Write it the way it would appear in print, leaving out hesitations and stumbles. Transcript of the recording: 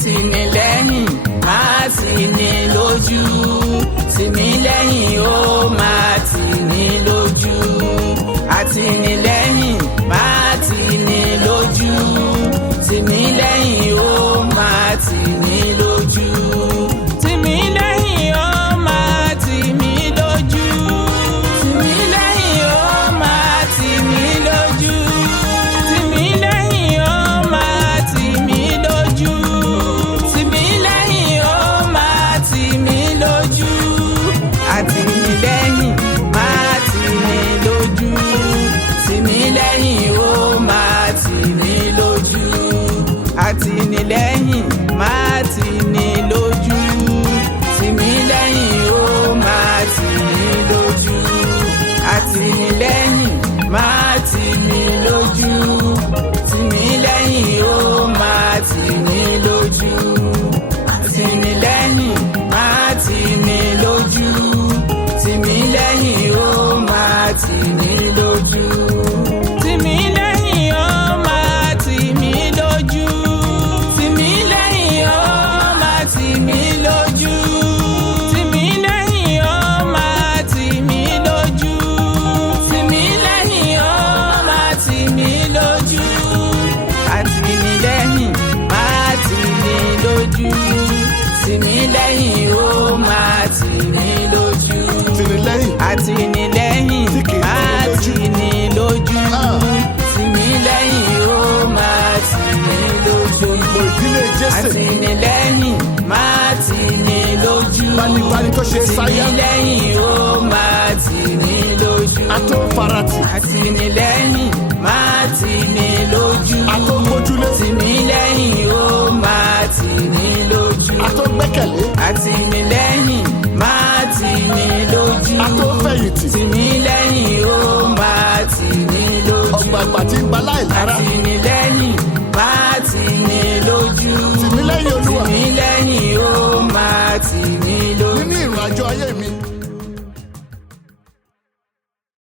àtìnílẹ́yìn máa tì ní lójú, tì mí lẹ́yìn ó máa tì ní lójú. Àtìnílẹ́yìn máa tì ní lójú, tì mí lẹ́yìn ó máa tì ní lójú. Tì mí lẹ́yìn ó máa tì mí lójú, tì mí lẹ́yìn ó máa tì mí lójú. Tì mí lẹ́yìn ó máa tì mí lójú, tì mí lẹ́yìn ó máa tì mí lójú. Àtìnílẹ́yìn máa tì mí lójú, tì mí lẹ́yìn ó máa tì mí lójú. Àtìnílẹ́yìn máa tì mí lójú, tì mí lẹ́yìn ó máa tì mí lójú. Àtìnílẹ́yìn máa tì mí lójú, tì mí lẹ́yìn ó máa tì mí lójú. Àtìnílẹ́yìn máa tì mí lójú, tì mí lẹ́yìn ó máa tì mí lójú. Tì mí lẹ́yìn ó máa tì mí lójú, tì mí lẹ́yìn ó máa tì mí lójú. Tì mí lẹ́yìn ó máa tì mí lójú, tì mí lẹ́yìn ó máa tì mí lójú. Àtìnílẹ́yìn máa tì mí lójú, tì mí lẹ́yìn ó máa tì mí lójú. Àtìnílẹ́yìn máa tì mí lójú, tì mí lẹ́yìn ó máa tì mí lójú. Àtìnílẹ́yìn máa tì mí lójú, tì mí lẹ́yìn ó máa tì mí lójú. Àtìnílẹ́yìn máa tì mí lójú, tì mí lẹ́yìn ó máa tì mí lójú. Àtìnílẹ́yìn máa tì mí lójú, tì mí lẹ́yìn ó máa tì mí lójú. Ọgbàgbà tí ń gba láìlára. Àtìnílẹ́yìn